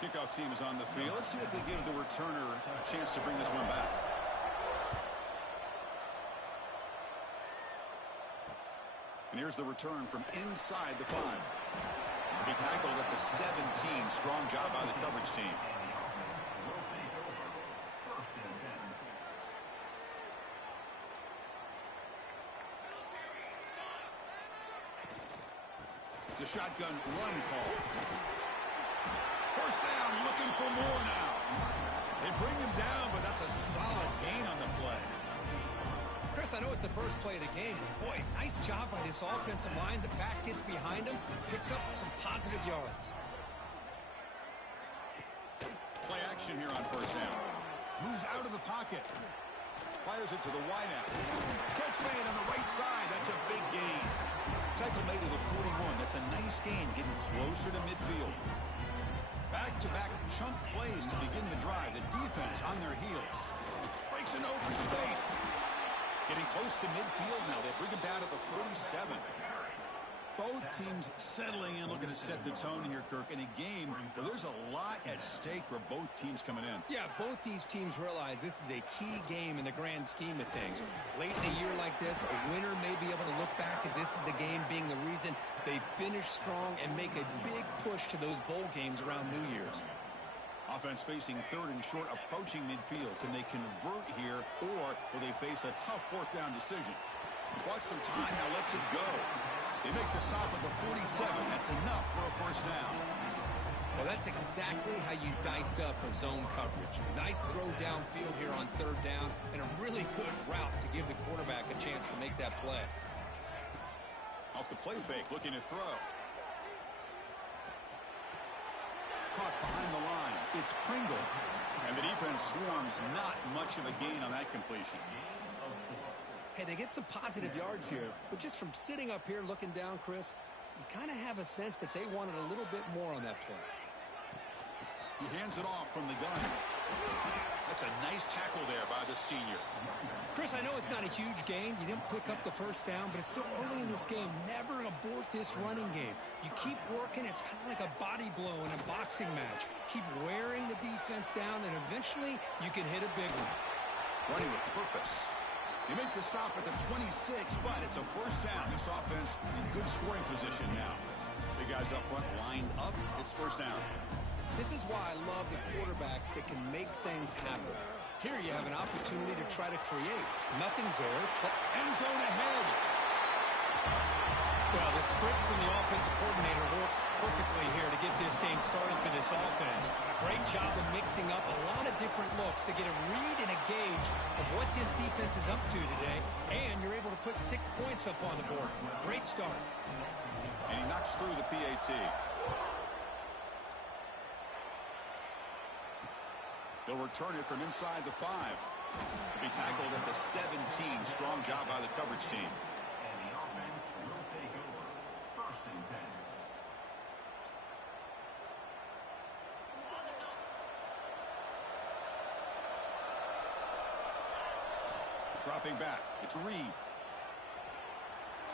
Kickoff team is on the field. Let's see if they give the returner a chance to bring this one back. And here's the return from inside the 5. He tackled at the 17. Strong job by the coverage team. It's a shotgun run call. First down, looking for more now. They bring him down, but that's a solid gain on the play. Chris, I know it's the first play of the game, but boy, nice job by this offensive line. The back gets behind him, picks up some positive yards. Play action here on first down. Moves out of the pocket. Fires it to the wideout. Catch made on the right side. That's a big gain. Tackle made to the 41. That's a nice gain, getting closer to midfield. Back-to-back chunk plays to begin the drive. The defense on their heels. Breaks an open space. Getting close to midfield now. They bring him down at the 47. Both teams settling in, looking to set the tone here, Kirk, in a game where there's a lot at stake for both teams coming in. Yeah, both these teams realize this is a key game in the grand scheme of things. Late in a year like this, a winner may be able to look back at this as a game being the reason they finish strong and make a big push to those bowl games around New Year's. Offense facing third and short, approaching midfield. Can they convert here, or will they face a tough fourth down decision? Bought some time, now lets it go. They make the stop at the 47. That's enough for a first down. Well, that's exactly how you dice up a zone coverage. Nice throw downfield here on third down, and a really good route to give the quarterback a chance to make that play. Off the play fake, looking to throw. Caught behind the line. It's Pringle. And the defense swarms. Not much of a gain on that completion. Hey, they get some positive yards here, but just from sitting up here looking down, Chris, you kind of have a sense that they wanted a little bit more on that play. He hands it off from the gun. That's a nice tackle there by the senior. Chris, I know it's not a huge gain. You didn't pick up the first down, but it's still early in this game. Never abort this running game. You keep working. It's kind of like a body blow in a boxing match. Keep wearing the defense down, and eventually you can hit a big one. Running with purpose. They make the stop at the 26, but it's a first down. This offense in good scoring position now. The guys up front lined up. It's first down. This is why I love the quarterbacks that can make things happen. Here you have an opportunity to try to create. Nothing's there, but end zone ahead. Well, the script from the offensive coordinator works perfectly here to get this game started for this offense. Great job of mixing up a lot of different looks to get a read and a gauge of what this defense is up to today, and you're able to put 6 points up on the board. Great start. And he knocks through the PAT. They'll return it from inside the 5. He'll be tackled at the 17. Strong job by the coverage team. Dropping back. It's Reed.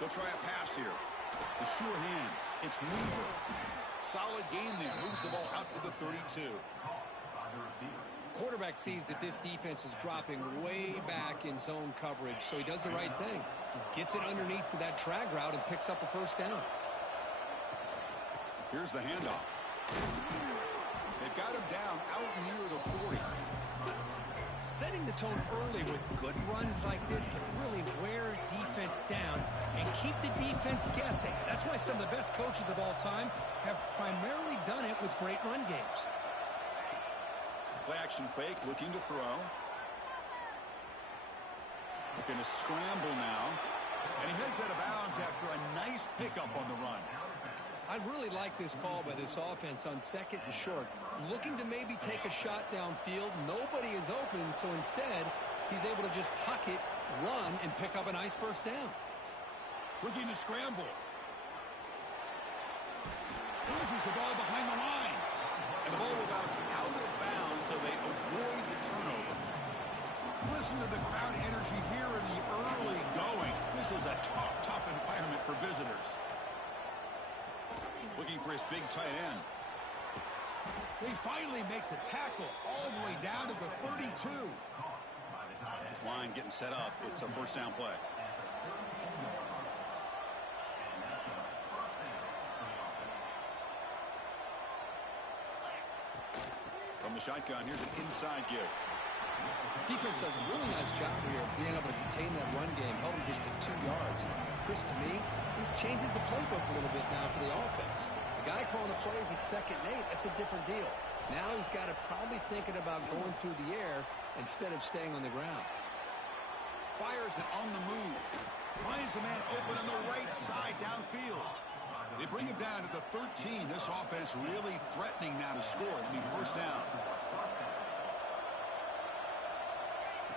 They'll try a pass here. The sure hands. It's Weaver. Solid gain there. Moves the ball out to the 32. Quarterback sees that this defense is dropping way back in zone coverage, so he does the right thing. Gets it underneath to that drag route and picks up a first down. Here's the handoff. They've got him down out near the 40. Setting the tone early with good runs like this can really wear defense down and keep the defense guessing. That's why some of the best coaches of all time have primarily done it with great run games. Play action fake, looking to throw. Looking to scramble now. And he heads out of bounds after a nice pickup on the run. I really like this call by this offense on second and short. Looking to maybe take a shot downfield. Nobody is open, so instead, he's able to just tuck it, run, and pick up a nice first down. Looking to scramble. Loses the ball behind the line. And the ball will bounce out of bounds, so they avoid the turnover. Listen to the crowd energy here in the early going. This is a tough environment for visitors. Looking for his big tight end. They finally make the tackle all the way down to the 32. This line getting set up. It's a first down play. From the shotgun, here's an inside give. Defense does a really nice job here of being able to contain that run game, held him just at 2 yards. Chris, to me, this changes the playbook a little bit now for the offense. The guy calling the plays at 2nd and 8, that's a different deal. Now he's got to probably thinking about going through the air instead of staying on the ground. Fires it on the move. Finds a man open on the right side downfield. They bring him down to the 13. This offense really threatening now to score. It'll be first down.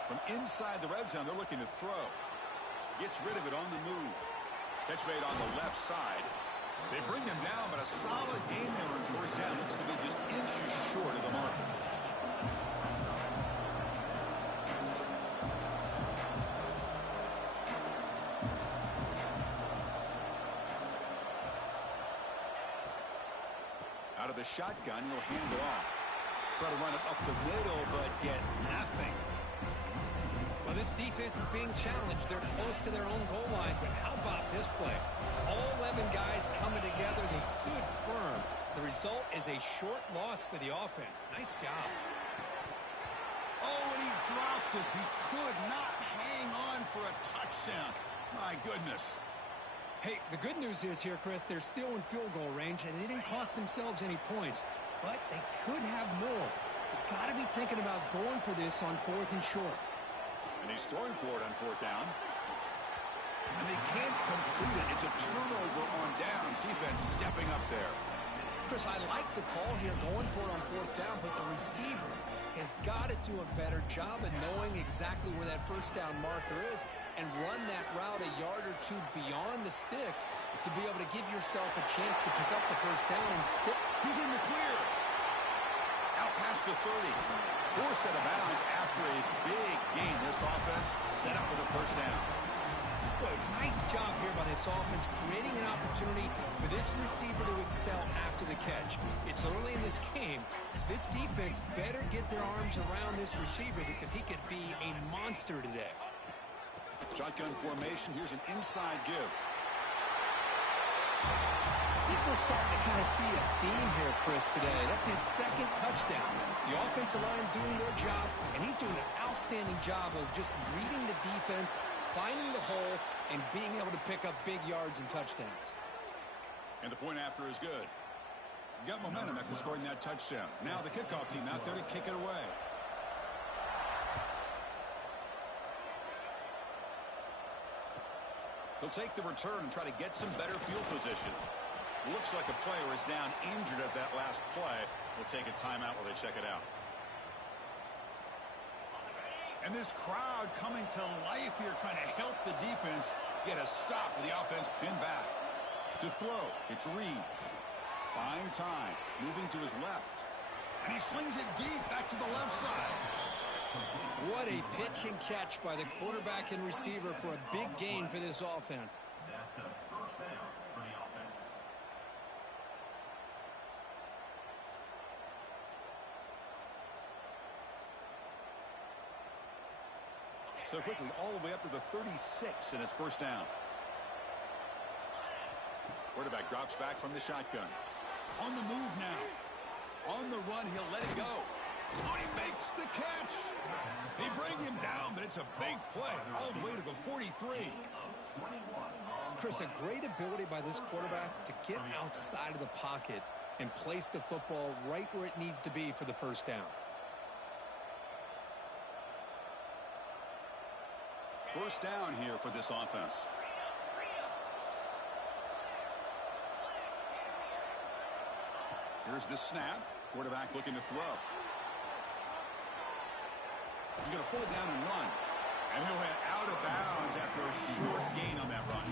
From inside the red zone, they're looking to throw. Gets rid of it on the move. Catch made on the left side. They bring him down, but a solid game there on first down. Looks to be just inches short of the marker. Out of the shotgun, he'll hand it off. Try to run it up the middle, but get nothing. Well, this defense is being challenged. They're close to their own goal line, but how about this play? All 11 guys coming together. They stood firm. The result is a short loss for the offense. Nice job. Oh, and he dropped it. He could not hang on for a touchdown. My goodness. Hey, the good news is here, Chris, they're still in field goal range, and they didn't cost themselves any points, but they could have more. They've got to be thinking about going for this on 4th and short. And he's throwing for it on 4th down. And they can't complete it. It's a turnover on downs. Defense stepping up there. Chris, I like the call here going for it on 4th down, but the receiver has got to do a better job of knowing exactly where that first down marker is and run that route a yard or two beyond the sticks to be able to give yourself a chance to pick up the first down and stick. He's in the clear. Out past the 30. 4 set of bounds after a big gain. This offense set up with a first down. Boy, nice job here by this offense, creating an opportunity for this receiver to excel after the catch. It's early in this game, so this defense better get their arms around this receiver because he could be a monster today. Shotgun formation. Here's an inside give. I think we're starting to kind of see a theme here, Chris, today. That's his 2nd touchdown. The offensive line doing their job, and he's doing an outstanding job of just reading the defense, finding the hole, and being able to pick up big yards and touchdowns. And the point after is good. Got momentum after scoring that touchdown. Now the kickoff team out there to kick it away. He'll take the return and try to get some better field position. Looks like a player is down injured at that last play. We'll take a timeout while they check it out. And this crowd coming to life here, trying to help the defense get a stop with the offense pinned back. To throw, it's Reed. Buying time, moving to his left. And he slings it deep back to the left side. What a pitch and catch by the quarterback and receiver for a big gain for this offense. That's a first down for the offense. So quickly, all the way up to the 36, and it's first down. Quarterback drops back from the shotgun. On the move now. On the run, he'll let it go. Oh, he makes the catch. They bring him down, but it's a big play all the way to the 43. Chris, a great ability by this quarterback to get outside of the pocket and place the football right where it needs to be for the first down. First down here for this offense. Here's the snap. Quarterback looking to throw. He's going to pull it down and run. And he'll head out of bounds after a short gain on that run.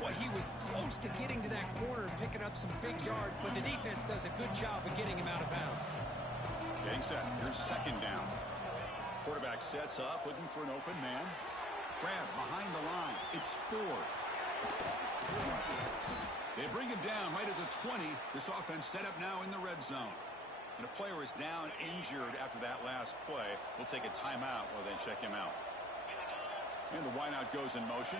Well, he was close to getting to that corner and picking up some big yards, but the defense does a good job of getting him out of bounds. Getting set. Here's second down. Quarterback sets up, looking for an open man. Grab behind the line. It's Ford. They bring him down right at the 20. This offense set up now in the red zone. And a player is down injured after that last play. We'll take a timeout while they check him out. And the wideout goes in motion.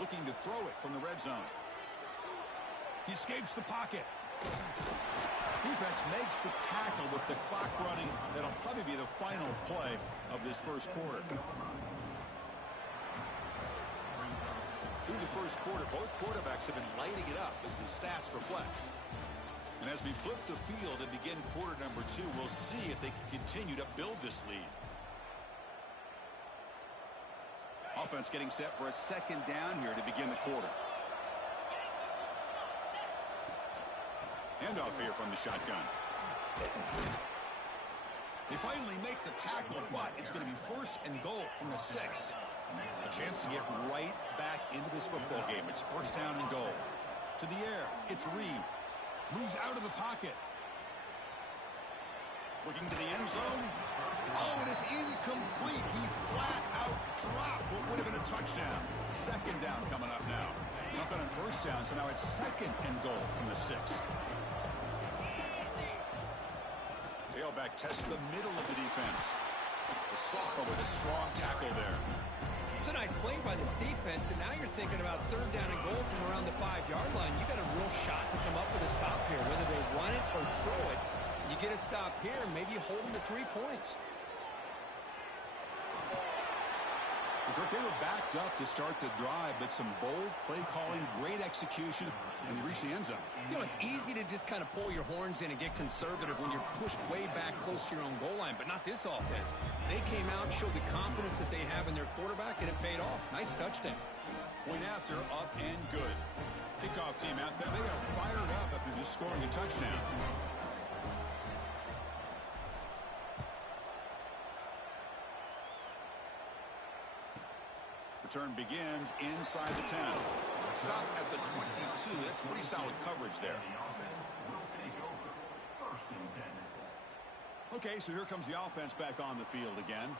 Looking to throw it from the red zone. He escapes the pocket. Defense makes the tackle with the clock running. That'll probably be the final play of this first quarter. Through the first quarter, both quarterbacks have been lighting it up as the stats reflect. And as we flip the field and begin quarter number 2, we'll see if they can continue to build this lead. Offense getting set for a second down here to begin the quarter. Handoff here from the shotgun. They finally make the tackle, but it's going to be first and goal from the 6. A chance to get right back into this football game. It's first down and goal. To the air, it's Reed. Moves out of the pocket. Looking to the end zone. Oh, and it's incomplete. He flat out dropped what would have been a touchdown. Second down coming up now. Nothing on first down, so now it's second and goal from the 6. Tailback tests the middle of the defense. The sophomore with a strong tackle there. It's a nice play by this defense, and now you're thinking about third down and goal from around the 5-yard line. You got a real shot to come up with a stop here. Whether they run it or throw it, you get a stop here, maybe you hold them to 3 points. They were backed up to start the drive, but some bold play calling, great execution, and they reached the end zone. You know, it's easy to just kind of pull your horns in and get conservative when you're pushed way back close to your own goal line, but not this offense. They came out and showed the confidence that they have in their quarterback, and it paid off. Nice touchdown. Point after, up and good. Kickoff team out there, they are fired up after just scoring a touchdown. Return begins inside the 10. Stop at the 22. That's pretty solid coverage there. Okay, so here comes the offense back on the field again.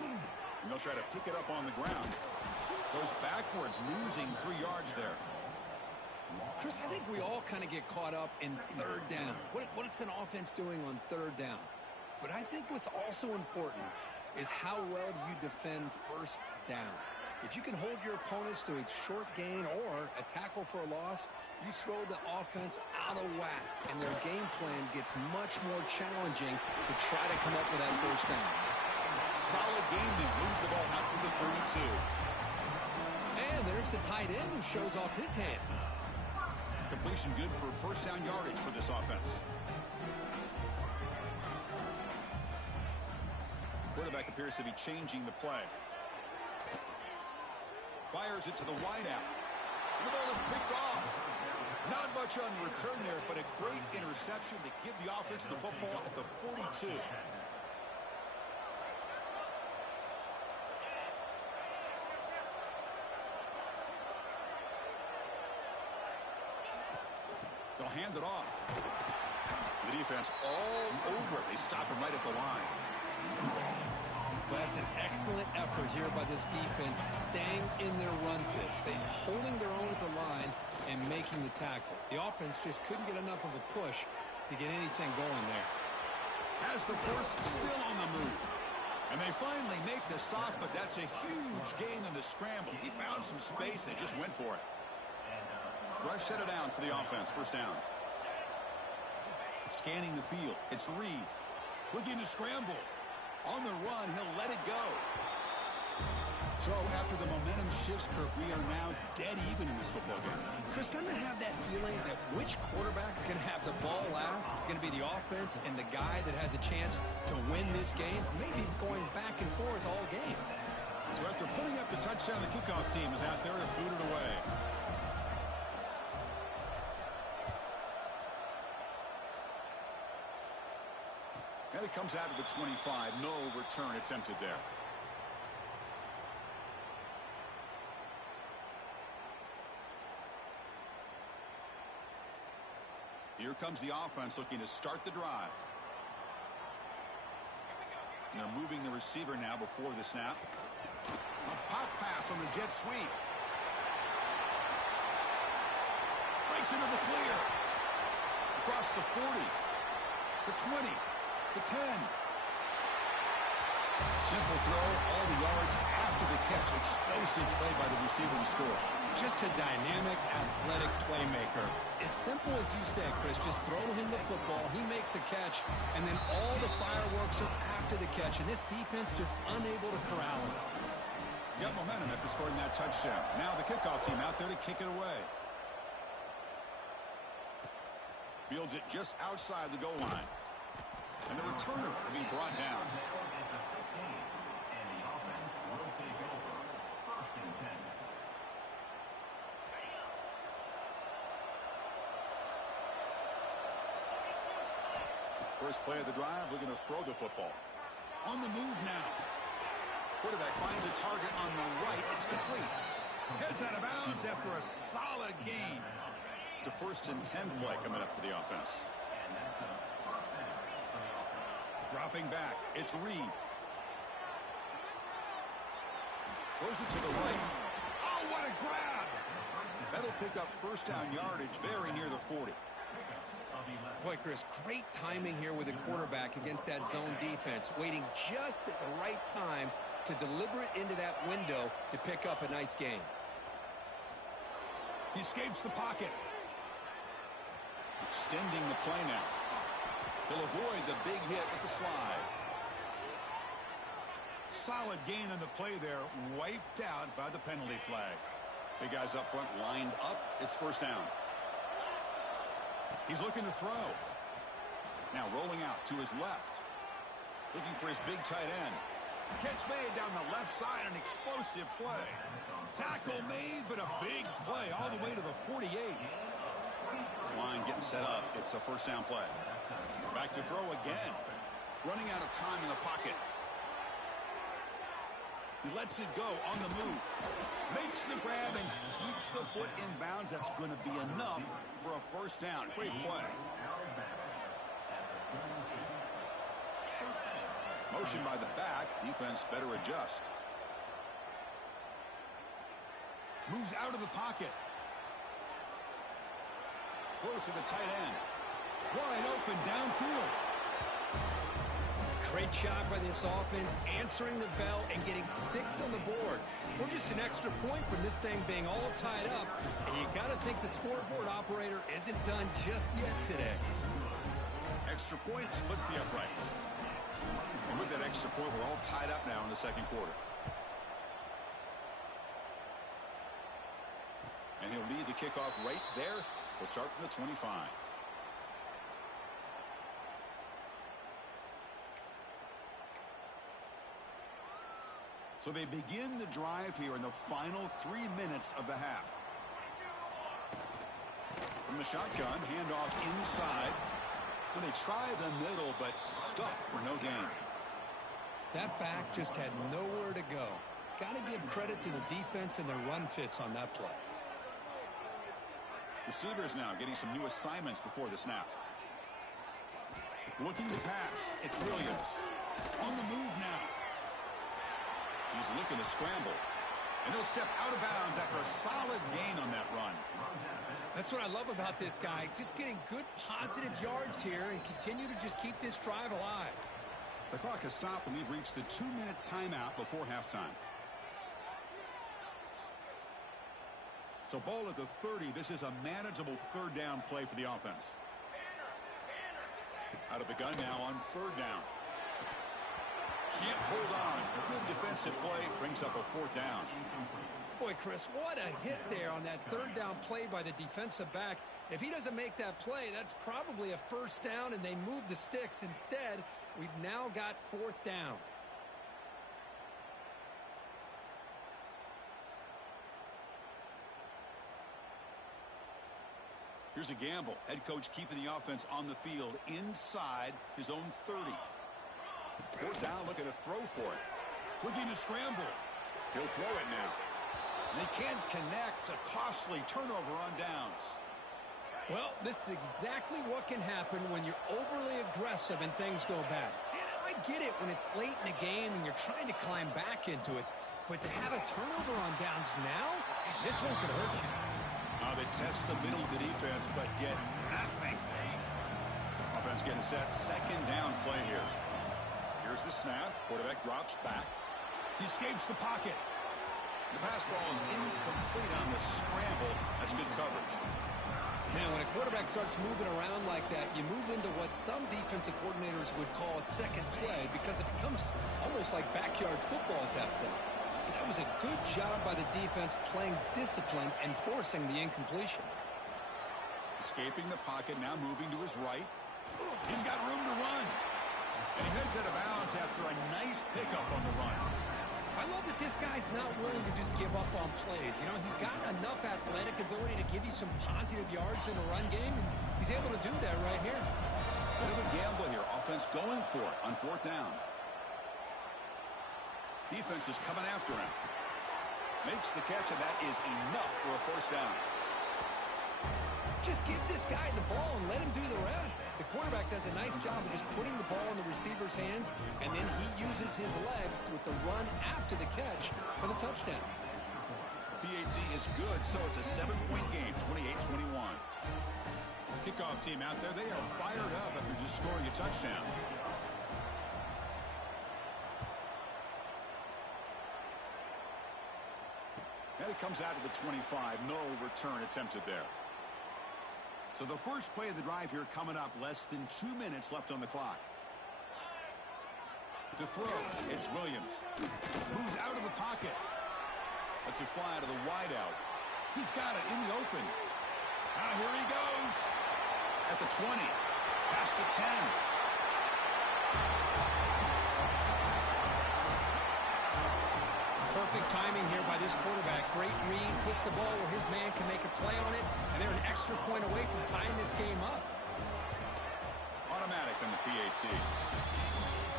And they'll try to pick it up on the ground. Goes backwards, losing 3 yards there. Chris, I think we all kind of get caught up in third down. What's an offense doing on third down? But I think what's also important is how well do you defend first down. If you can hold your opponents to a short gain or a tackle for a loss, you throw the offense out of whack, and their game plan gets much more challenging to try to come up with that first down. Solid game there. Moves the ball out to the 32. And there's the tight end who shows off his hands. Completion good for first down yardage for this offense. Quarterback appears to be changing the play. Fires it to the wideout. The ball is picked off. Not much on the return there, but a great interception to give the offense the football at the 42. They'll hand it off. The defense all over. They stop him right at the line. That's an excellent effort here by this defense, staying in their run fix. They're holding their own at the line and making the tackle. The offense just couldn't get enough of a push to get anything going there. Has the first still on the move. And they finally make the stop, but that's a huge gain in the scramble. He found some space and just went for it. Fresh set of downs for the offense. First down. Scanning the field. It's Reed. Looking to scramble. On the run, he'll let it go. So after the momentum shifts, Kirk, we are now dead even in this football game. Chris, doesn't have that feeling that which quarterback's going to have the ball last? It's going to be the offense and the guy that has a chance to win this game, or maybe going back and forth all game. So after putting up the touchdown, the kickoff team is out there to boot it away. And it comes out of the 25. No return attempted there. Here comes the offense looking to start the drive. And they're moving the receiver now before the snap. A pop pass on the jet sweep. Breaks into the clear. Across the 40. The 20. The 10. Simple throw, all the yards after the catch. Explosive play by the receiver to score. Just a dynamic, athletic playmaker. As simple as you said, Chris, just throw him the football, he makes a catch, and then all the fireworks are after the catch, and this defense just unable to corral him. Got momentum after scoring that touchdown. Now the kickoff team out there to kick it away. Fields it just outside the goal line. And the returner will be brought down. And the offense will take over. 1st and 10. First play of the drive, looking to throw the football. On the move now. Quarterback finds a target on the right. It's complete. Heads out of bounds after a solid gain. It's a 1st and 10 play coming up for the offense. And that's a 1st down for the offense. Dropping back. It's Reed. Throws it to the right. Oh, what a grab! That'll pick up 1st down yardage very near the 40. Boy, Chris, great timing here with the quarterback against that zone defense, waiting just at the right time to deliver it into that window to pick up a nice gain. He escapes the pocket. Extending the play now. He'll avoid the big hit with the slide. Solid gain on the play there, wiped out by the penalty flag. Big guys up front lined up. It's 1st down. He's looking to throw. Now rolling out to his left. Looking for his big tight end. Catch made down the left side, an explosive play. Tackle made, but a big play all the way to the 48. This line getting set up. It's a 1st down play. Back to throw again. Running out of time in the pocket. He lets it go on the move. Makes the grab and keeps the foot in bounds. That's going to be enough for a 1st down. Great play. Motion by the back. Defense better adjust. Moves out of the pocket. Throws to the tight end. Wide open downfield. Great job by this offense, answering the bell and getting 6 on the board. We're just an extra point from this thing being all tied up, and you got to think the scoreboard operator isn't done just yet today. Extra point splits the uprights. And with that extra point, we're all tied up now in the 2nd quarter. And he'll lead the kickoff right there. He'll start from the 25. So they begin the drive here in the final 3 minutes of the half. From the shotgun, handoff inside. And they try the middle, but stuffed for no gain. That back just had nowhere to go. Got to give credit to the defense and their run fits on that play. Receivers now getting some new assignments before the snap. Looking to pass. It's Williams. On the move now. He's looking to scramble. And he'll step out of bounds after a solid gain on that run. That's what I love about this guy. Just getting good positive yards here and continue to just keep this drive alive. The clock has stopped and we've reached the 2-minute timeout before halftime. So ball at the 30. This is a manageable 3rd down play for the offense. Out of the gun now on 3rd down. Can't hold on. A good defensive play brings up a 4th down. Boy, Chris, what a hit there on that 3rd down play by the defensive back. If he doesn't make that play, that's probably a 1st down, and they move the sticks. Instead, we've now got 4th down. Here's a gamble. Head coach keeping the offense on the field inside his own 30. 4th down, looking to throw for it. Looking to scramble. He'll throw it now. They can't connect. A costly turnover on downs. Well, this is exactly what can happen when you're overly aggressive and things go bad. And I get it when it's late in the game and you're trying to climb back into it. But to have a turnover on downs now, man, this one could hurt you. They test the middle of the defense, but get nothing. Offense getting set. Second down play here. Here's the snap. Quarterback drops back. He escapes the pocket. The pass ball is incomplete on the scramble. That's good coverage. Now, when a quarterback starts moving around like that, you move into what some defensive coordinators would call a second play because it becomes almost like backyard football at that point. But that was a good job by the defense playing discipline and forcing the incompletion. Escaping the pocket, now moving to his right. He's got room to run. And he heads out of bounds after a nice pickup on the run. I love that this guy's not willing to just give up on plays. You know, he's got enough athletic ability to give you some positive yards in a run game, and he's able to do that right here. Bit of a gamble here. Offense going for it on fourth down. Defense is coming after him. Makes the catch, and that is enough for a first down. Just give this guy the ball and let him do the rest. The quarterback does a nice job of just putting the ball in the receiver's hands, and then he uses his legs with the run after the catch for the touchdown. PAT is good, so it's a 7-point game, 28-21. Kickoff team out there, they are fired up after just scoring a touchdown. And it comes out of the 25. No return attempted there. So the first play of the drive here coming up, less than 2 minutes left on the clock. To throw, it's Williams. Moves out of the pocket. Lets it fly out of the wideout. He's got it in the open. Now here he goes. At the 20. Past the 10. Perfect timing here by this quarterback. Great read, puts the ball where his man can make a play on it, and they're an extra point away from tying this game up. Automatic on the PAT.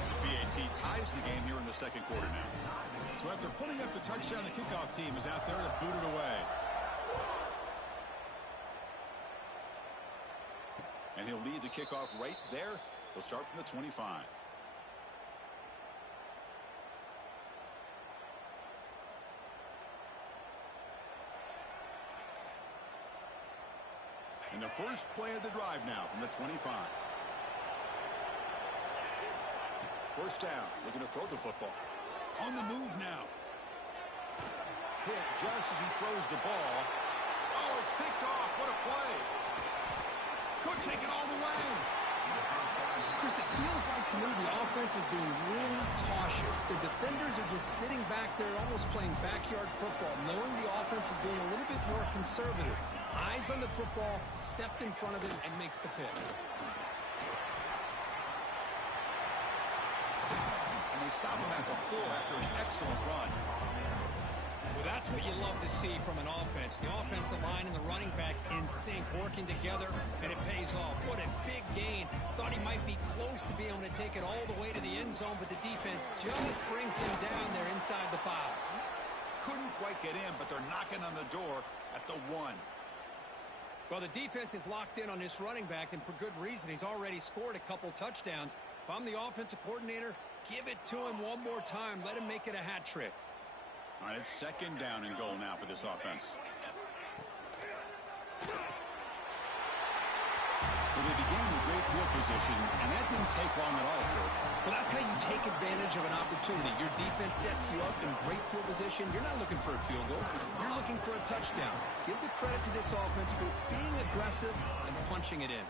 The PAT ties the game here in the second quarter now. So after putting up the touchdown, the kickoff team is out there to boot it away. And he'll lead the kickoff right there. They'll start from the 25. And the first play of the drive now from the 25. First down, looking to throw the football. On the move now. Hit just as he throws the ball. Oh, it's picked off. What a play. Could take it all the way. Chris, it feels like to me the offense is being really cautious. The defenders are just sitting back there almost playing backyard football, knowing the offense is being a little bit more conservative. Eyes on the football, stepped in front of it, and makes the pick. And they stop him at the 4 after an excellent run. Well, that's what you love to see from an offense. The offensive line and the running back in sync, working together, and it pays off. What a big gain. Thought he might be close to being able to take it all the way to the end zone, but the defense just brings him down there inside the 5. Couldn't quite get in, but they're knocking on the door at the 1. Well, the defense is locked in on this running back, and for good reason. He's already scored a couple touchdowns. If I'm the offensive coordinator, give it to him one more time. Let him make it a hat trick. All right, it's second down and goal now for this offense. Well, they began with great field position, and that didn't take long at all, Kurt. Well, that's how you take advantage of an opportunity. Your defense sets you up in great field position. You're not looking for a field goal. You're looking for a touchdown. Give the credit to this offense for being aggressive and punching it in.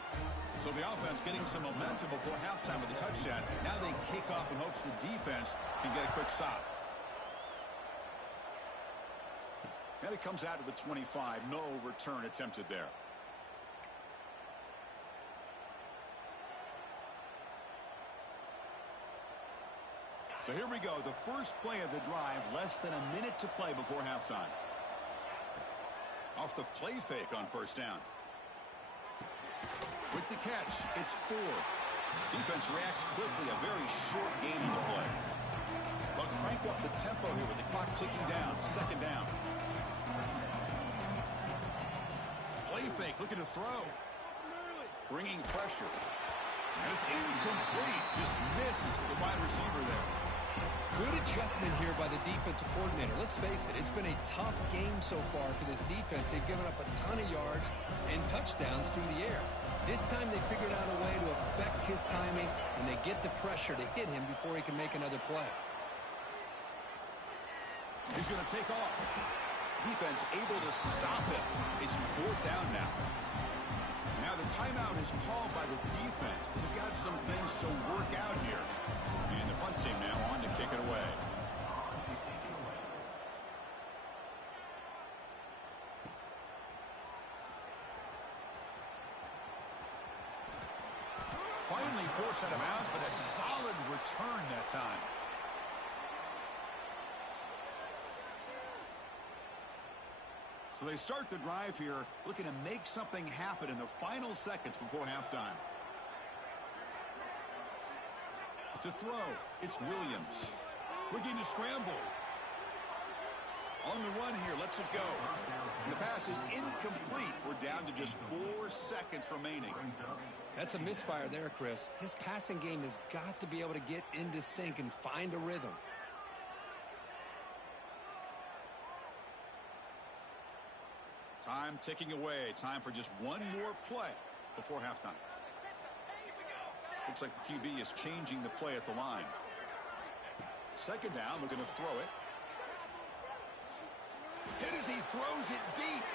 So the offense getting some momentum before halftime with the touchdown. Now they kick off in hopes the defense can get a quick stop. And it comes out to the 25. No return attempted there. So here we go. The first play of the drive. Less than a minute to play before halftime. Off the play fake on first down. With the catch, it's 4. Defense reacts quickly. A very short game in the play. But crank up the tempo here with the clock ticking down. Second down. Play fake, looking to throw. Bringing pressure. And it's incomplete. Just missed the wide receiver there. Good adjustment here by the defensive coordinator. Let's face it, it's been a tough game so far for this defense. They've given up a ton of yards and touchdowns through the air. This time they figured out a way to affect his timing, and they get the pressure to hit him before he can make another play. He's going to take off. Defense able to stop him. It's 4th down now. Now the timeout is called by the defense. They've got some things to work out here. And the punt team now on to kick it away. Finally forced out of bounds, but a solid return that time. So they start the drive here, looking to make something happen in the final seconds before halftime. To throw, it's Williams. Looking to scramble. On the run here, lets it go. And the pass is incomplete. We're down to just 4 seconds remaining. That's a misfire there, Chris. This passing game has got to be able to get into sync and find a rhythm. Time ticking away. Time for just one more play before halftime. Looks like the QB is changing the play at the line. 2nd down, looking to throw it. Hit as he throws it deep.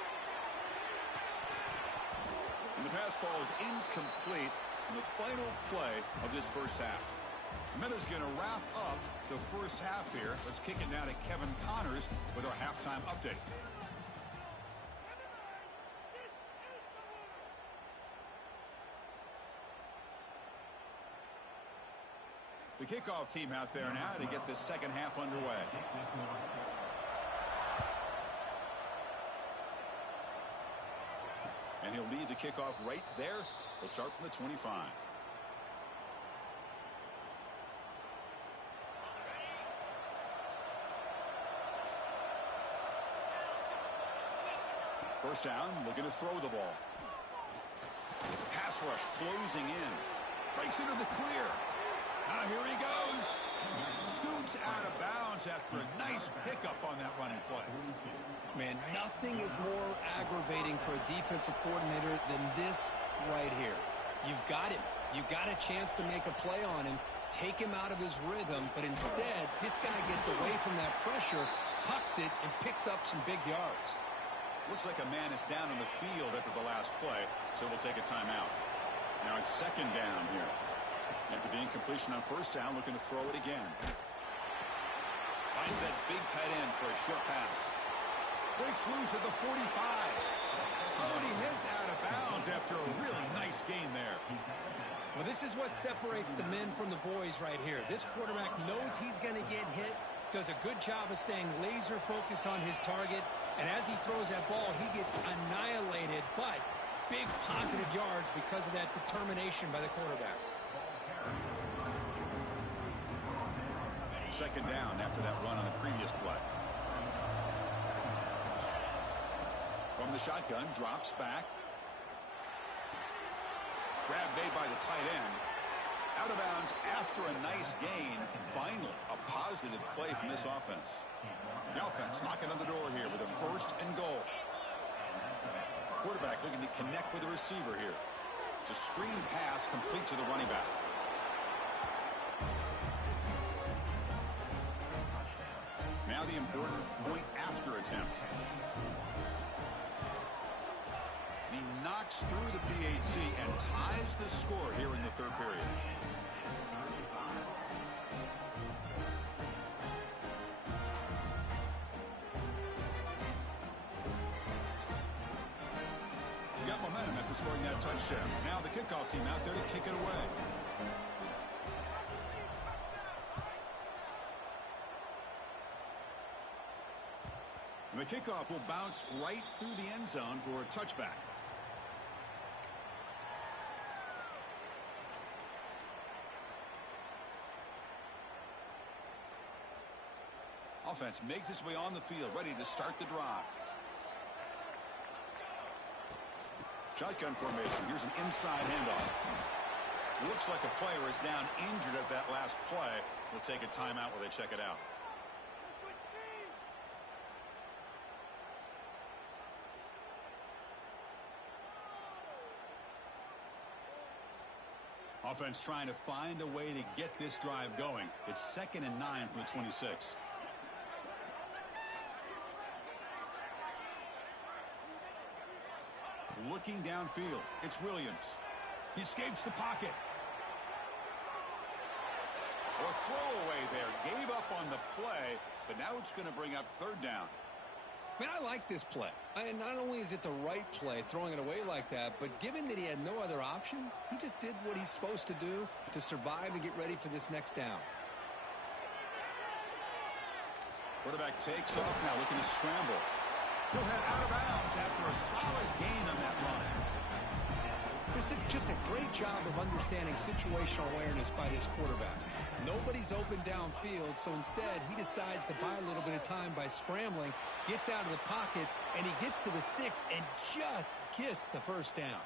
And the pass falls incomplete in the final play of this first half. Miller's going to wrap up the first half here. Let's kick it now to Kevin Connors with our halftime update. The kickoff team out there now to get this second half underway. And he'll lead the kickoff right there. They'll start from the 25. First down, looking to throw the ball. Pass rush closing in. Breaks into the clear. Now here he goes. Scoots out of bounds after a nice pickup on that running play. Man, nothing is more aggravating for a defensive coordinator than this right here. You've got him. You've got a chance to make a play on him, take him out of his rhythm, but instead, this guy gets away from that pressure, tucks it, and picks up some big yards. Looks like a man is down on the field after the last play, so we'll take a timeout. Now it's 2nd down here. After the incompletion on first down, looking to throw it again. Finds that big tight end for a short pass. Breaks loose at the 45. Oh, and he heads out of bounds after a really nice gain there. Well, this is what separates the men from the boys right here. This quarterback knows he's going to get hit, does a good job of staying laser focused on his target, and as he throws that ball, he gets annihilated, but big positive yards because of that determination by the quarterback. 2nd down after that run on the previous play. From the shotgun, drops back. Grab made by the tight end. Out of bounds after a nice gain. Finally, a positive play from this offense. The offense knocking on the door here with a 1st and goal. Quarterback looking to connect with the receiver here. It's a screen pass complete to the running back. Now the important point after attempt. He knocks through the PAT and ties the score here in the 3rd period. You got momentum after scoring that touchdown. Now the kickoff team out there to kick it away. And the kickoff will bounce right through the end zone for a touchback. Offense makes its way on the field, ready to start the drive. Shotgun formation. Here's an inside handoff. Looks like a player is down injured at that last play. We'll take a timeout while they check it out. Offense trying to find a way to get this drive going. It's 2nd and 9 from the 26. Looking downfield, it's Williams. He escapes the pocket. Or throwaway there. Gave up on the play, but now it's going to bring up 3rd down. Man, I like this play. And not only is it the right play, throwing it away like that, but given that he had no other option, he just did what he's supposed to do to survive and get ready for this next down. Quarterback takes off now, looking to scramble. He'll head out of bounds after a solid gain on that run. This is just a great job of understanding situational awareness by this quarterback. Nobody's open downfield, so instead he decides to buy a little bit of time by scrambling, gets out of the pocket, and he gets to the sticks and just gets the 1st down.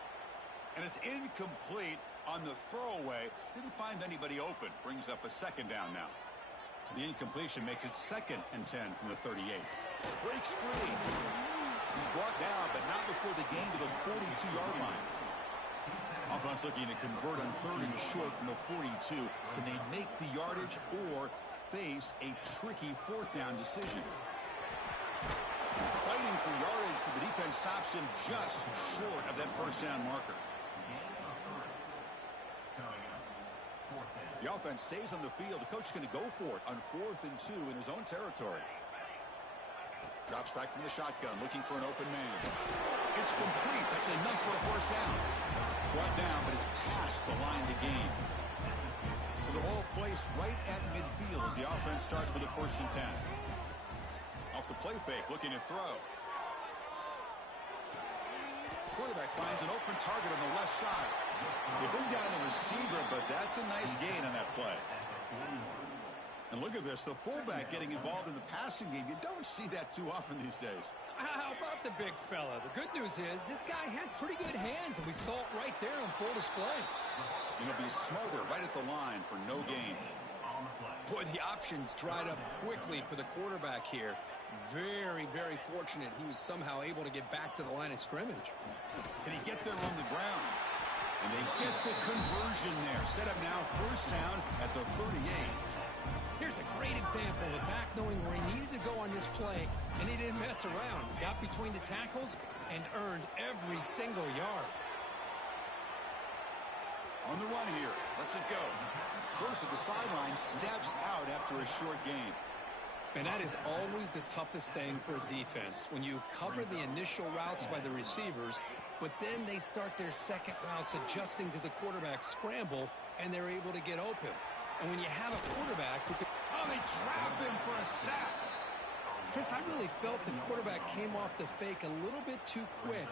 And it's incomplete on the throwaway. Didn't find anybody open. Brings up a 2nd down now. The incompletion makes it 2nd and 10 from the 38. Breaks free. He's brought down, but not before the gain to the 42-yard line. Offense looking to convert on 3rd and short from the 42. Can they make the yardage or face a tricky 4th down decision? Fighting for yardage, but the defense stops him just short of that 1st down marker. The offense stays on the field. The coach is going to go for it on 4th and 2 in his own territory. Drops back from the shotgun, looking for an open man. It's complete. That's enough for a 1st down. Brought down, but it's past the line to gain. So the ball placed right at midfield as the offense starts with a 1st and 10. Off the play fake, looking to throw. Quarterback finds an open target on the left side. They bring down the receiver, but that's a nice gain on that play. And look at this, the fullback getting involved in the passing game. You don't see that too often these days. How about the big fella? The good news is this guy has pretty good hands, and we saw it right there on full display. He'll be smothered right at the line for no gain. Boy, the options dried up quickly for the quarterback here. Very, very fortunate he was somehow able to get back to the line of scrimmage. Can he get there on the ground? And they get the conversion there. Set up now 1st down at the 38. Here's a great example of the back knowing where he needed to go on this play, and he didn't mess around. Got between the tackles and earned every single yard. On the run here. Lets it go. Goes to the sideline, steps out after a short gain. And that is always the toughest thing for a defense, when you cover the initial routes by the receivers, but then they start their second routes adjusting to the quarterback scramble, and they're able to get open. And when you have a quarterback who can... Oh, they trap him for a sack. Chris, I really felt the quarterback came off the fake a little bit too quick.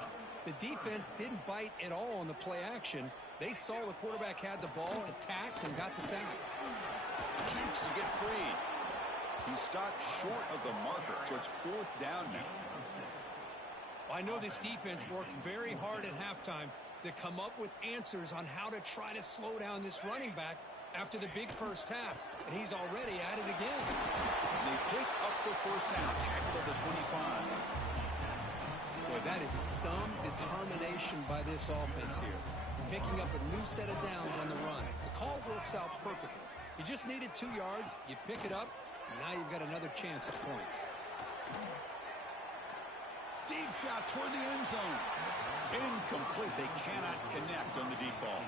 The defense didn't bite at all on the play action. They saw the quarterback had the ball, attacked, and got the sack. Cheeks to get free. He stopped short of the marker, so it's 4th down now. I know this defense worked very hard at halftime to come up with answers on how to try to slow down this running back after the big 1st half, and he's already at it again. They pick up the 1st down, tackled at the 25. Boy, that is some determination by this offense here. Picking up a new set of downs on the run. The call works out perfectly. You just needed 2 yards, you pick it up, and now you've got another chance at points. Deep shot toward the end zone. Incomplete. They cannot connect on the deep ball.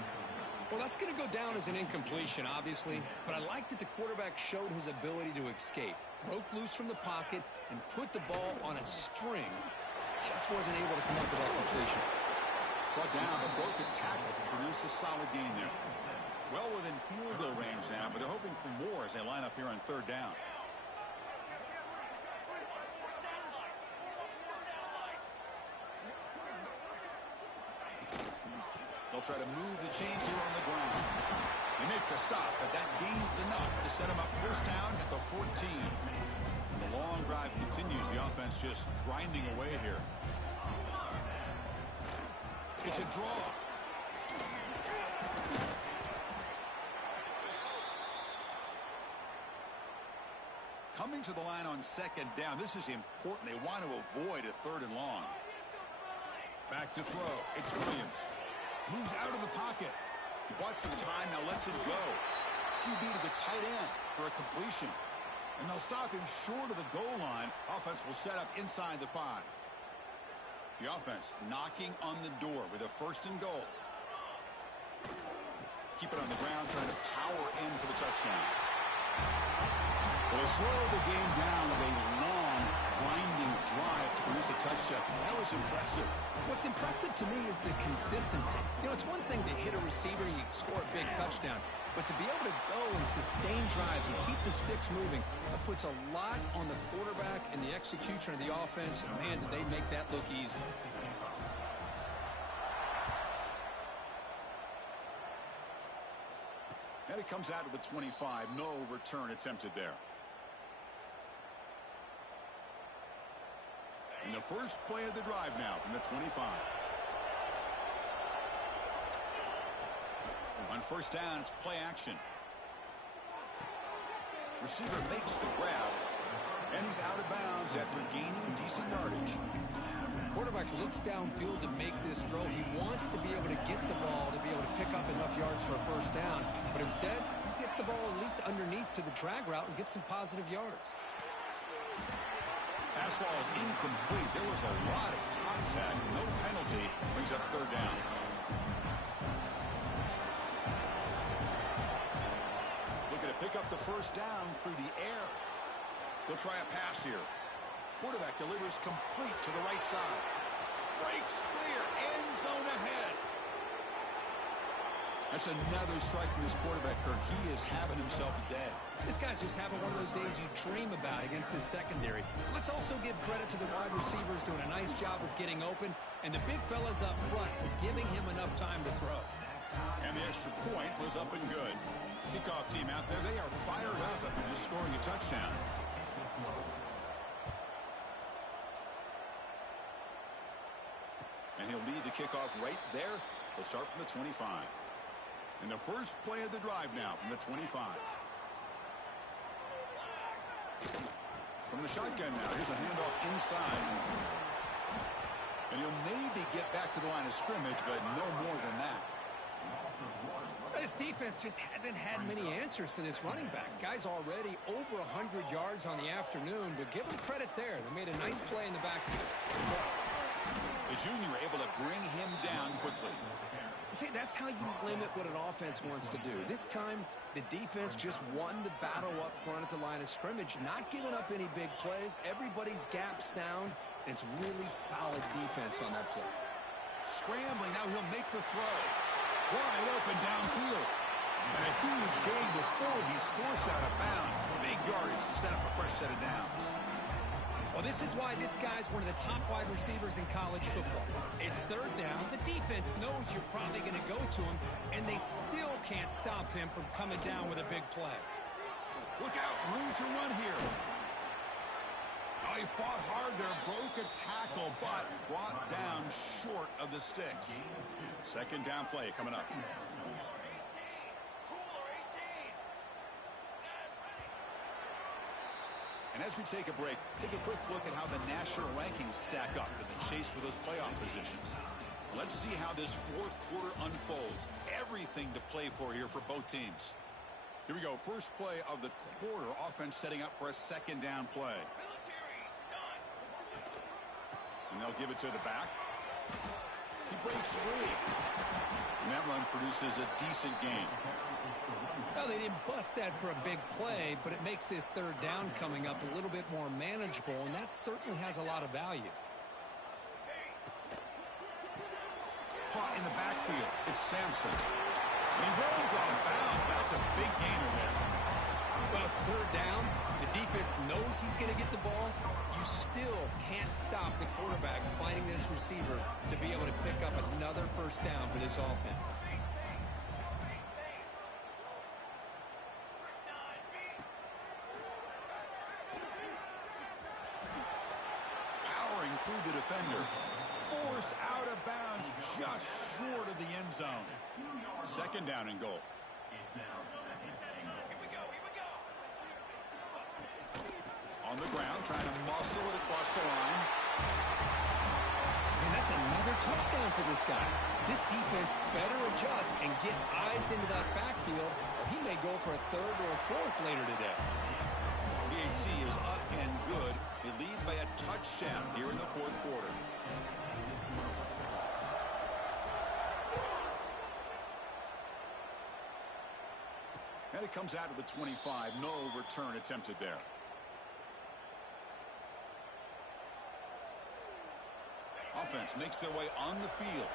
Well, that's going to go down as an incompletion, obviously, but I like that the quarterback showed his ability to escape, broke loose from the pocket, and put the ball on a string. Just wasn't able to come up with that completion. Brought down, but broke a tackle to produce a solid gain there. Well within field goal range now, but they're hoping for more as they line up here on 3rd down. They'll try to move the chains here on the ground. They make the stop, but that gains enough to set them up 1st down at the 14. And the long drive continues. The offense just grinding away here. It's a draw. Coming to the line on second down. This is important. They want to avoid a 3rd and long. Back to throw. It's Williams. Moves out of the pocket. He bought some time. Now lets it go. QB to the tight end for a completion. And they'll stop him short of the goal line. Offense will set up inside the 5. The offense knocking on the door with a 1st and goal. Keep it on the ground, trying to power in for the touchdown. Well, they slowed the game down with a long, grinding drive to produce a touchdown. That was impressive. What's impressive to me is the consistency. You know, it's one thing to hit a receiver and you can score a big touchdown, but to be able to go and sustain drives and keep the sticks moving, that puts a lot on the quarterback and the execution of the offense. And, man, did they make that look easy. And it comes out to the 25. No return attempted there. And the first play of the drive now from the 25. On first down, it's play action. Receiver makes the grab, and he's out of bounds after gaining decent yardage. Quarterback looks downfield to make this throw. He wants to be able to get the ball to be able to pick up enough yards for a first down, but instead, he gets the ball at least underneath to the drag route and gets some positive yards. Pass ball is incomplete. There was a lot of contact. No penalty. Brings up 3rd down. Looking to pick up the first down through the air. They'll try a pass here. Quarterback delivers complete to the right side. Breaks clear. End zone ahead. That's another strike from this quarterback, Kirk. He is having himself a day. This guy's just having one of those days you dream about against this secondary. Let's also give credit to the wide receivers doing a nice job of getting open, and the big fellas up front for giving him enough time to throw. And the extra point was up and good. Kickoff team out there, they are fired up after just scoring a touchdown. And he'll lead the kickoff right there. They'll start from the 25. And the first play of the drive now from the 25. From the shotgun now, here's a handoff inside. And he'll maybe get back to the line of scrimmage, but no more than that. This defense just hasn't had many answers for this running back. Guy's already over 100 yards on the afternoon, but give him credit there. They made a nice play in the backfield. The junior able to bring him down quickly. See, that's how you limit what an offense wants to do. This time, the defense just won the battle up front at the line of scrimmage, not giving up any big plays. Everybody's gap sound. It's really solid defense on that play. Scrambling, now he'll make the throw. Wide open downfield. And a huge gain before he's forced out of bounds. Big yardage to set up a fresh set of downs. Well, this is why this guy's one of the top wide receivers in college football. It's 3rd down. The defense knows you're probably going to go to him, and they still can't stop him from coming down with a big play. Look out, room to run here. Oh, he fought hard there, broke a tackle, but brought down short of the sticks. 2nd down play coming up. And as we take a break, take a quick look at how the national rankings stack up in the chase for those playoff positions. Let's see how this 4th quarter unfolds. Everything to play for here for both teams. Here we go. First play of the quarter. Offense setting up for a 2nd down play. And they'll give it to the back. He breaks free. And that run produces a decent gain. Well, they didn't bust that for a big play, but it makes this 3rd down coming up a little bit more manageable, and that certainly has a lot of value. Caught in the backfield. It's Sampson. And he rolls out of bounds. That's a big gainer there. Well, it's 3rd down. The defense knows he's going to get the ball. You still can't stop the quarterback finding this receiver to be able to pick up another first down for this offense. Powering through the defender. Forced out of bounds just short of the end zone. 2nd down and goal. On the ground, trying to muscle it across the line. And that's another touchdown for this guy. This defense better adjust and get eyes into that backfield, or he may go for a third or a fourth later today. PAT is up and good. They lead by a touchdown here in the fourth quarter. And it comes out of the 25. No return attempted there. Offense makes their way on the field.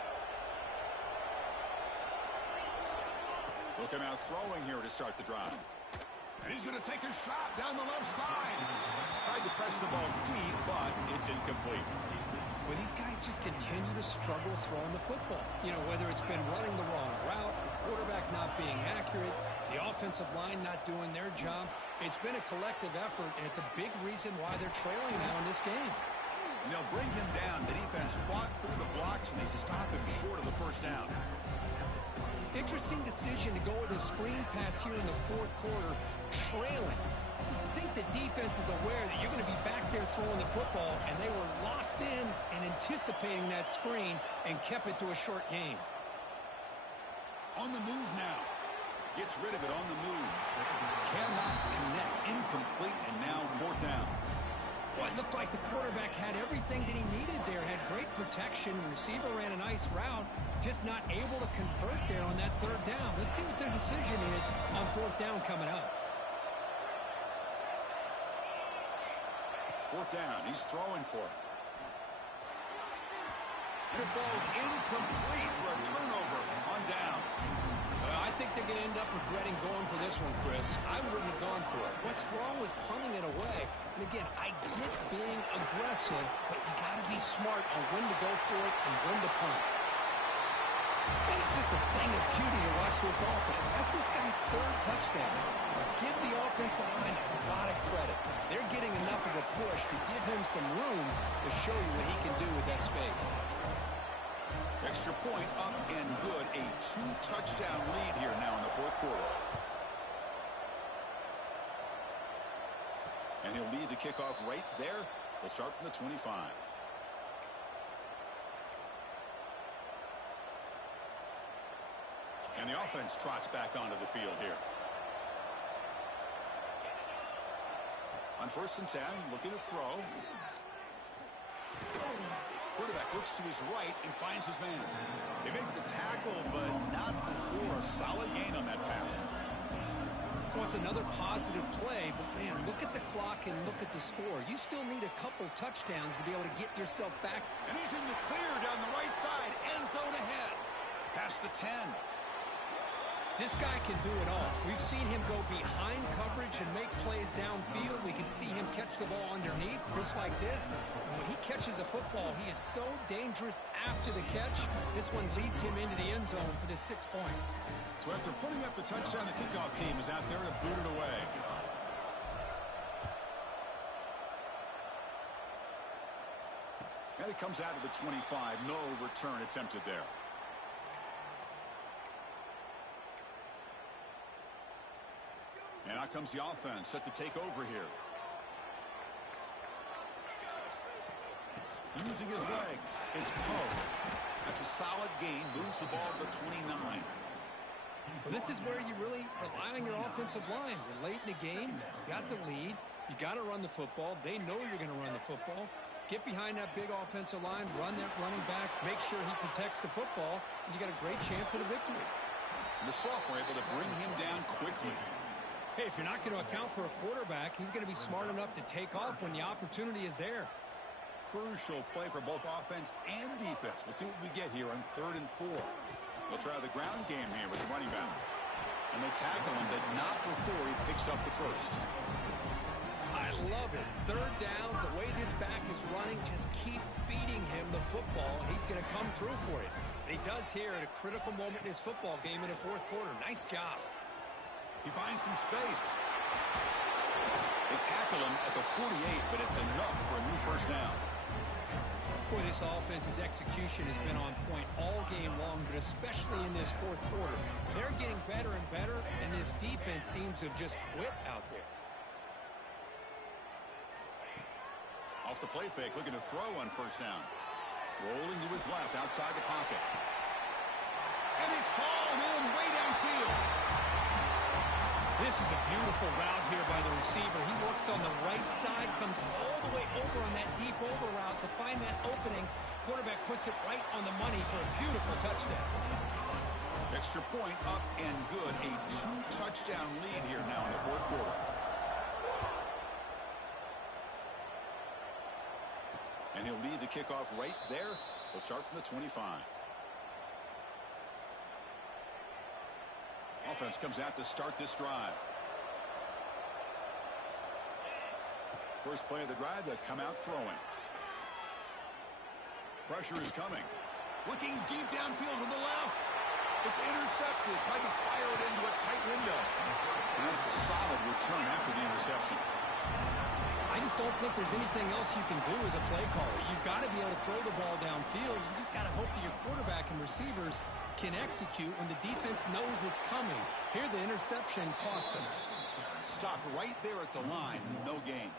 Looking out throwing here to start the drive. And he's going to take a shot down the left side. Tried to press the ball deep, but it's incomplete. Well, these guys just continue to struggle throwing the football. You know, whether it's been running the wrong route, the quarterback not being accurate, the offensive line not doing their job. It's been a collective effort, and it's a big reason why they're trailing now in this game. And they'll bring him down. The defense fought through the blocks, and they stop him short of the first down. Interesting decision to go with a screen pass here in the fourth quarter, trailing. I think the defense is aware that you're going to be back there throwing the football, and they were locked in and anticipating that screen and kept it to a short game. On the move now. Gets rid of it on the move. Cannot connect. Incomplete, and now fourth down. Well, it looked like the quarterback had everything that he needed there. Had great protection. The receiver ran a nice route. Just not able to convert there on that third down. Let's see what their decision is on fourth down coming up. Fourth down. He's throwing for it. And it falls incomplete for a turnover on downs. I think they're going to end up regretting going for this one, Chris. I wouldn't have gone for it. What's wrong with punting it away? And again, I get being aggressive, but you got to be smart on when to go for it and when to punt. And it's just a thing of beauty to watch this offense. That's this guy's third touchdown. Give the offensive line a lot of credit. They're getting enough of a push to give him some room to show you what he can do with that space. Extra point up and good. A 2-touchdown lead here now in the fourth quarter. And he'll lead the kickoff right there. They'll start from the 25. And the offense trots back onto the field here. On 1st and 10, looking to throw. Quarterback looks to his right and finds his man. They make the tackle, but not before a solid gain on that pass. Well, it's another positive play, but, man, look at the clock and look at the score. You still need a couple touchdowns to be able to get yourself back. And he's in the clear down the right side. End zone ahead. Past the 10. This guy can do it all. We've seen him go behind coverage and make plays downfield. We can see him catch the ball underneath, just like this. And when he catches a football, he is so dangerous after the catch. This one leads him into the end zone for the 6 points. So after putting up the touchdown, the kickoff team is out there to boot it away. And it comes out of the 25. No return attempted there. And out comes the offense set to take over here. Using his legs. It's Poe. That's a solid gain. Moves the ball to the 29. Well, this is where you really rely on your offensive line. You're late in the game. You got the lead. You got to run the football. They know you're going to run the football. Get behind that big offensive line. Run that running back. Make sure he protects the football. And you got a great chance at a victory. And the sophomore able to bring him down quickly. Hey, if you're not going to account for a quarterback, he's going to be smart enough to take off when the opportunity is there. Crucial play for both offense and defense. We'll see what we get here on 3rd and 4. They'll try the ground game here with the running back. And they tackle him, but not before he picks up the first. I love it. 3rd down, the way this back is running, just keep feeding him the football, and he's going to come through for you. And he does here at a critical moment in his football game in the 4th quarter. Nice job. He finds some space. They tackle him at the 48, but it's enough for a new first down. Boy, this offense's execution has been on point all game long, but especially in this 4th quarter. They're getting better and better, and this defense seems to have just quit out there. Off the play fake, looking to throw on first down. Rolling to his left, outside the pocket. And he's hauled in way downfield. This is a beautiful route here by the receiver. He works on the right side, comes all the way over on that deep over route to find that opening. Quarterback puts it right on the money for a beautiful touchdown. Extra point up and good. A 2-touchdown lead here now in the fourth quarter. And he'll lead the kickoff right there. They'll start from the 25. Offense comes out to start this drive. First play of the drive, they come out throwing. Pressure is coming. Looking deep downfield to the left. It's intercepted. Tried to fire it into a tight window. And that's a solid return after the interception. I just don't think there's anything else you can do as a play caller. You've got to be able to throw the ball downfield. You just got to hope that your quarterback and receivers can execute when the defense knows it's coming. Here, the interception cost them. Stopped right there at the line. No gain.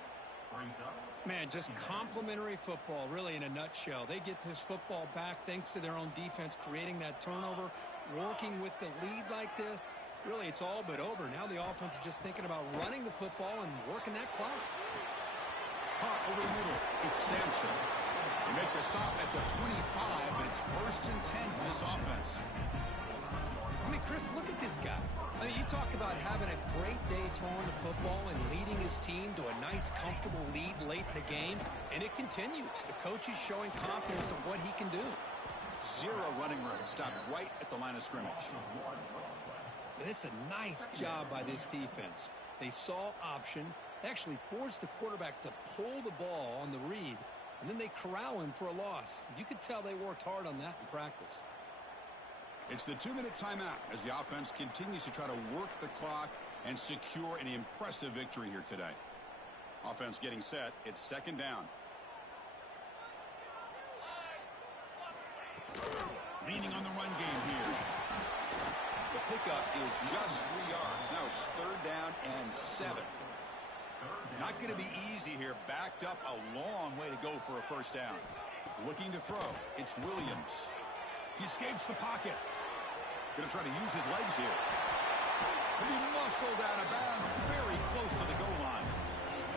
Man, just complimentary football, really, in a nutshell. They get this football back thanks to their own defense, creating that turnover, working with the lead like this. Really, it's all but over. Now the offense is just thinking about running the football and working that clock. Hot over the middle. It's Sampson. They make the stop at the 25, but it's 1st and 10 for this offense. I mean, Chris, look at this guy. I mean, you talk about having a great day throwing the football and leading his team to a nice, comfortable lead late in the game, and it continues. The coach is showing confidence of what he can do. Zero running room. Stopped right at the line of scrimmage. And it's a nice job by this defense. They saw option. They actually forced the quarterback to pull the ball on the read, and then they corral him for a loss. You could tell they worked hard on that in practice. It's the 2-minute timeout as the offense continues to try to work the clock and secure an impressive victory here today. Offense getting set. It's 2nd down. Leaning on the run game here. The pickup is just 3 yards. Now it's 3rd down and 7. Not going to be easy here. Backed up a long way to go for a first down. Looking to throw. It's Williams. He escapes the pocket. Going to try to use his legs here. And he muscled out of bounds very close to the goal line.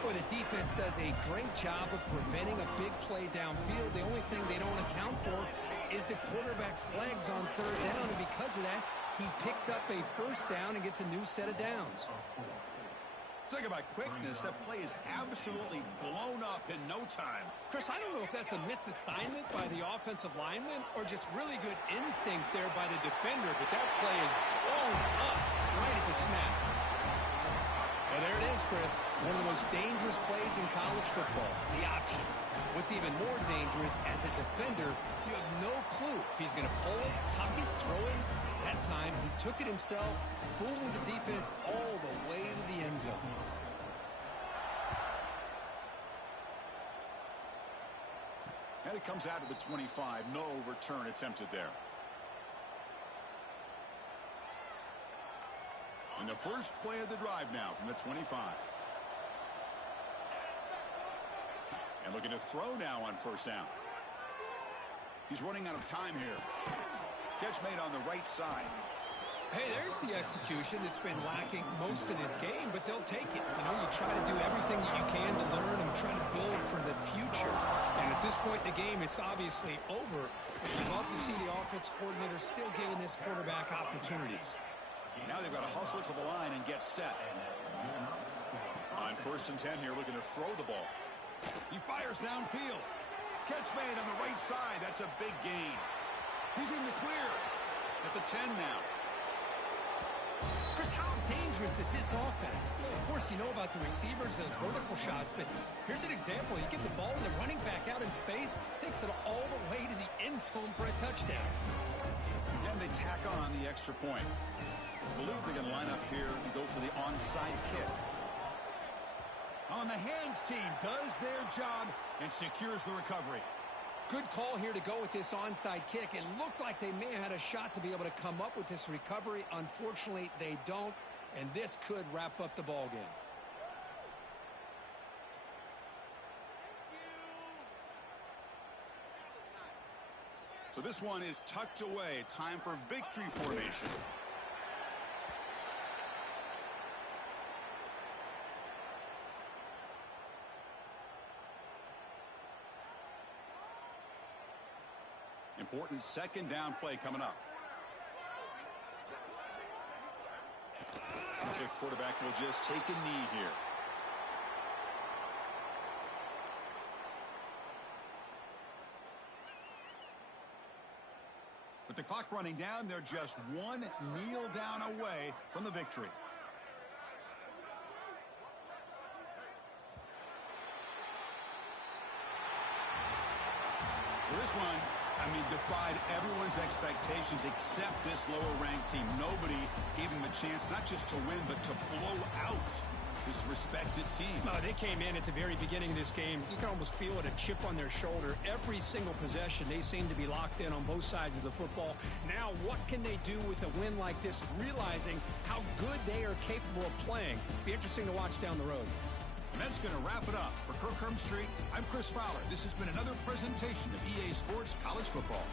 Boy, the defense does a great job of preventing a big play downfield. The only thing they don't account for is the quarterback's legs on 3rd down, and because of that, he picks up a first down and gets a new set of downs. Talk about quickness. That play is absolutely blown up in no time. Chris, I don't know if that's a misassignment by the offensive lineman or just really good instincts there by the defender, but that play is blown up right at the snap. Well, there it is, Chris. One of the most dangerous plays in college football, the option. What's even more dangerous, as a defender, you have no clue if he's going to pull it, tuck it, throw it. That time, he took it himself, fooling the defense all the way to the end zone. And it comes out to the 25. No return attempted there. And the first play of the drive now from the 25. And looking to throw now on first down. He's running out of time here. Catch made on the right side. Hey, there's the execution that's been lacking most of this game, but they'll take it. You know, you try to do everything that you can to learn and try to build for the future. And at this point in the game, it's obviously over. But you love to see the offense coordinator still giving this quarterback opportunities. Now they've got to hustle to the line and get set. On 1st and 10 here, looking to throw the ball. He fires downfield. Catch made on the right side. That's a big gain. He's in the clear at the 10 now. Chris, how dangerous is this offense? Of course, you know about the receivers, those vertical shots, but here's an example. You get the ball and the running back out in space, takes it all the way to the end zone for a touchdown. And they tack on the extra point. I believe they're going to line up here and go for the onside kick. On the hands team does their job and secures the recovery. Good call here to go with this onside kick. It looked like they may have had a shot to be able to come up with this recovery. Unfortunately, they don't, and this could wrap up the ball game. So this one is tucked away. Time for victory formation. Important second down play coming up. Looks like the quarterback will just take a knee here. With the clock running down, they're just one kneel down away from the victory. For this one, defied everyone's expectations except this lower-ranked team. Nobody gave them a chance not just to win, but to blow out this respected team. They came in at the very beginning of this game. You can almost feel it, a chip on their shoulder. Every single possession, they seem to be locked in on both sides of the football. Now, what can they do with a win like this, realizing how good they are capable of playing? Be interesting to watch down the road. And that's going to wrap it up. For Kirk Street, I'm Chris Fowler. This has been another presentation of EA Sports College Football.